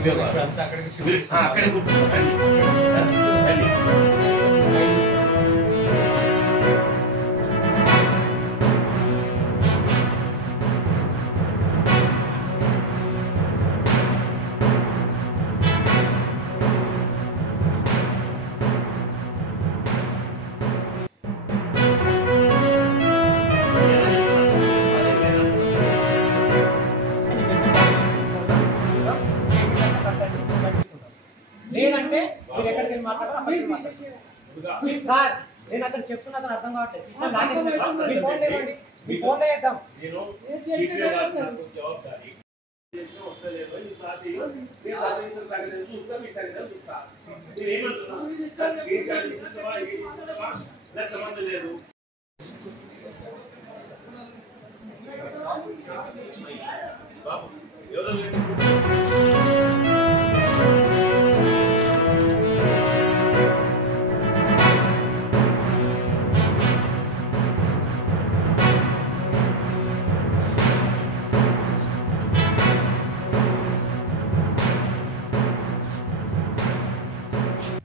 MP గారు అక్కడే కూర్చోండి. లేదంటే మీరు ఎక్కడికి వెళ్ళి మాట్లాడాలి సార్. నేను అతను చెప్తున్నా, అతను అర్థం కావట్లేదు. మీ ఫోన్ లేవండి, మీ ఫోన్ వేద్దాం.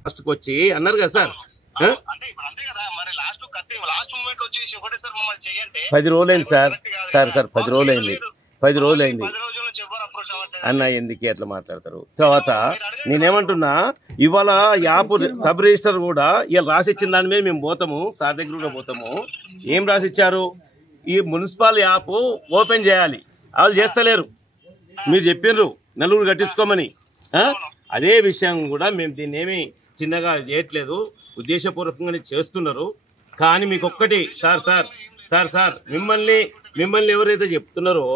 లాస్ట్కి వచ్చి అన్నారు కదా సార్, 10 రోజులైంది సార్. సార్ 10 రోజులైంది, 10 రోజులైంది అన్న. ఎందుకు అట్లా మాట్లాడతారు? తర్వాత నేనేమంటున్నా, ఇవాళ యాప్ సబ్ రిజిస్టర్ కూడా ఇవాళ రాసిచ్చిన దాని మీద మేము పోతాము, సార్ దగ్గర కూడా పోతాము. ఏం రాసిచ్చారు? ఈ మున్సిపల్ యాప్ ఓపెన్ చేయాలి, వాళ్ళు చేస్తలేరు. మీరు చెప్పిండ్రు నలుగురు కట్టించుకోమని. అదే విషయం కూడా మేము దీన్ని ఏమి చిన్నగా చేయట్లేదు, ఉద్దేశపూర్వకంగానే చేస్తున్నారు. కానీ మీకు ఒక్కటి సార్ మిమ్మల్ని ఎవరైతే చెప్తున్నారో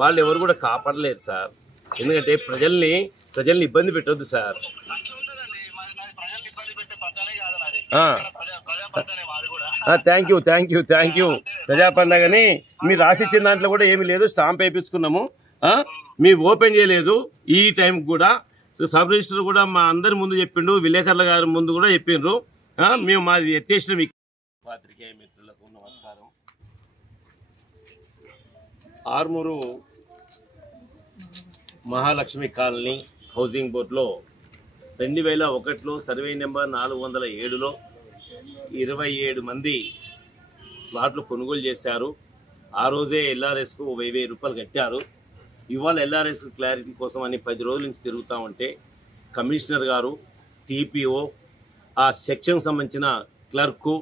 వాళ్ళు ఎవరు కూడా కాపాడలేరు సార్. ఎందుకంటే ప్రజల్ని ఇబ్బంది పెట్టొద్దు సార్. థ్యాంక్ యూ ప్రజాపండగని మీరు రాసిచ్చిన దాంట్లో కూడా ఏమీ లేదు, స్టాంప్ వేయించుకున్నాము. మీరు ఓపెన్ చేయలేదు. ఈ టైంకి కూడా సబ్ రిజిస్టర్ కూడా మా అందరి ముందు చెప్పిండు, విలేకరుల గారి ముందు కూడా చెప్పిండ్రు. మేము మాది ఎత్తేసిన. పాత్రికేయ మిత్రులకు నమస్కారం. ఆర్మూరు మహాలక్ష్మి కాలనీ హౌసింగ్ బోర్డులో 2001లో సర్వే నెంబర్ 407లో 27 మంది ప్లాట్లు కొనుగోలు చేశారు. ఆ రోజే ఎల్ఆర్ఎస్కు 1000 రూపాయలు కట్టారు. ఇవాళ ఎల్ఆర్ఎస్ క్లారిటీ కోసం అని 10 రోజుల నుంచి తిరుగుతూ ఉంటే కమిషనర్ గారు, టీపీఓ, ఆ సెక్షన్కి సంబంధించిన క్లర్కు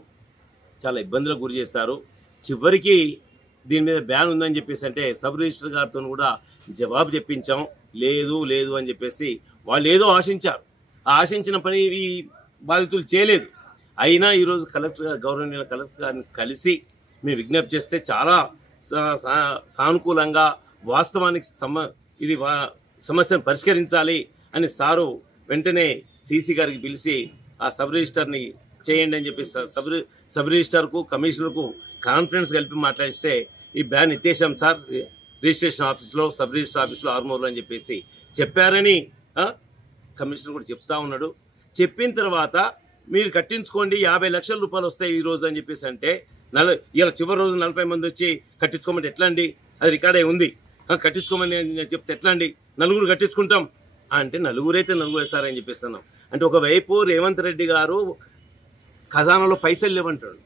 చాలా ఇబ్బందులకు గురి చేశారు. చివరికి దీని మీద బ్యాన్ ఉందని చెప్పేసి అంటే సబ్ రిజిస్టర్ గారితో కూడా జవాబు చెప్పించాం. లేదు అని చెప్పేసి వాళ్ళు ఏదో ఆశించారు. ఆ ఆశించిన పని ఈ బాధితులు చేయలేదు. అయినా ఈరోజు గౌరవనీయుల కలెక్టర్ గారిని కలిసి మేము విజ్ఞప్తి చేస్తే చాలా సానుకూలంగా వాస్తవానికి ఇది సమస్యను పరిష్కరించాలి అని సారు వెంటనే సీసీ గారికి పిలిచి ఆ సబ్ రిజిస్టర్ని చేయండి అని చెప్పి సబ్ రిజిస్టర్కు కమిషనర్కు కాన్ఫరెన్స్ కలిపి మాట్లాడిస్తే ఈ బ్యాన్ ఎత్తేసాం సార్ రిజిస్ట్రేషన్ ఆఫీస్లో, సబ్ రిజిస్టర్ ఆఫీస్లో ఆర్మూర్లో అని చెప్పేసి చెప్పారని కమిషనర్ కూడా చెప్తా ఉన్నాడు. చెప్పిన తర్వాత మీరు కట్టించుకోండి, 50 లక్షల రూపాయలు వస్తాయి ఈరోజు అని చెప్పేసి అంటే ఇలా చివరి రోజు 40 మంది వచ్చి కట్టించుకోమంటే ఎట్లా అండి? అది రికార్డే ఉంది. కట్టించుకోమని చెప్తే ఎట్లా అండి? నలుగురు కట్టించుకుంటాం అంటే నలుగురైతే సార్ అని చెప్పేస్తున్నాం. అంటే ఒకవైపు రేవంత్ రెడ్డి గారు ఖజానాలో పైసలు లేవంటాడు,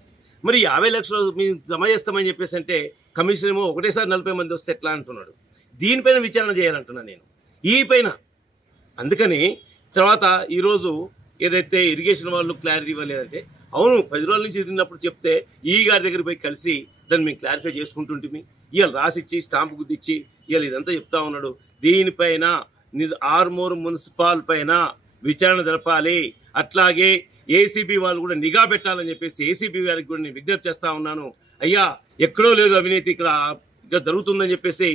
మరి 50 లక్షలు మేము జమ చేస్తామని చెప్పేసి అంటే కమిషన్ ఏమో ఒకటేసారి 40 మంది వస్తే ఎట్లా అంటున్నాడు. దీనిపైన విచారణ చేయాలంటున్నాను నేను ఈ పైన. అందుకని తర్వాత ఈరోజు ఏదైతే ఇరిగేషన్ వాళ్ళు క్లారిటీ ఇవ్వలేదంటే, అవును 10 రోజుల నుంచి తిరిగినప్పుడు చెప్తే ఈ గారి దగ్గరికి పోయి కలిసి దాన్ని మేము క్లారిఫై చేసుకుంటుంటే ఇవాళ రాసిచ్చి స్టాంపు గుద్దిచ్చి ఇవాళ ఇదంతా చెప్తా ఉన్నాడు. దీనిపైన ఆర్మూర్ మున్సిపాల్ పైన విచారణ జరపాలి. అట్లాగే ఏసీబీ వాళ్ళు కూడా నిఘా పెట్టాలని చెప్పేసి ఏసీబీ గారికి కూడా నేను విజ్ఞప్తి చేస్తా ఉన్నాను. అయ్యా ఎక్కడో లేదు అవినీతి, ఇక్కడ జరుగుతుందని చెప్పేసి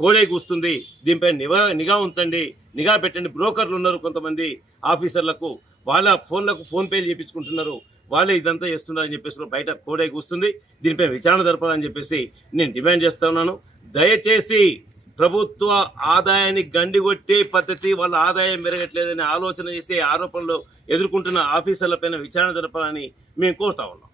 కోడేకి వస్తుంది. దీనిపై నిఘా ఉంచండి, నిఘా పెట్టండి. బ్రోకర్లు ఉన్నారు కొంతమంది ఆఫీసర్లకు, వాళ్ళ ఫోన్లకు ఫోన్పేలు చేయించుకుంటున్నారు, వాళ్ళే ఇదంతా చేస్తున్నారని చెప్పేసి బయట కోడేకి వస్తుంది. దీనిపై విచారణ జరపాలని చెప్పేసి నేను డిమాండ్ చేస్తా ఉన్నాను. దయచేసి ప్రభుత్వ ఆదాయాన్ని గండిగొట్టే పద్ధతి, వాళ్ళ ఆదాయం పెరగట్లేదని ఆలోచన చేసే ఆరోపణలు ఎదుర్కొంటున్న ఆఫీసర్లపైన విచారణ జరపాలని మేము కోరుతా ఉన్నాం.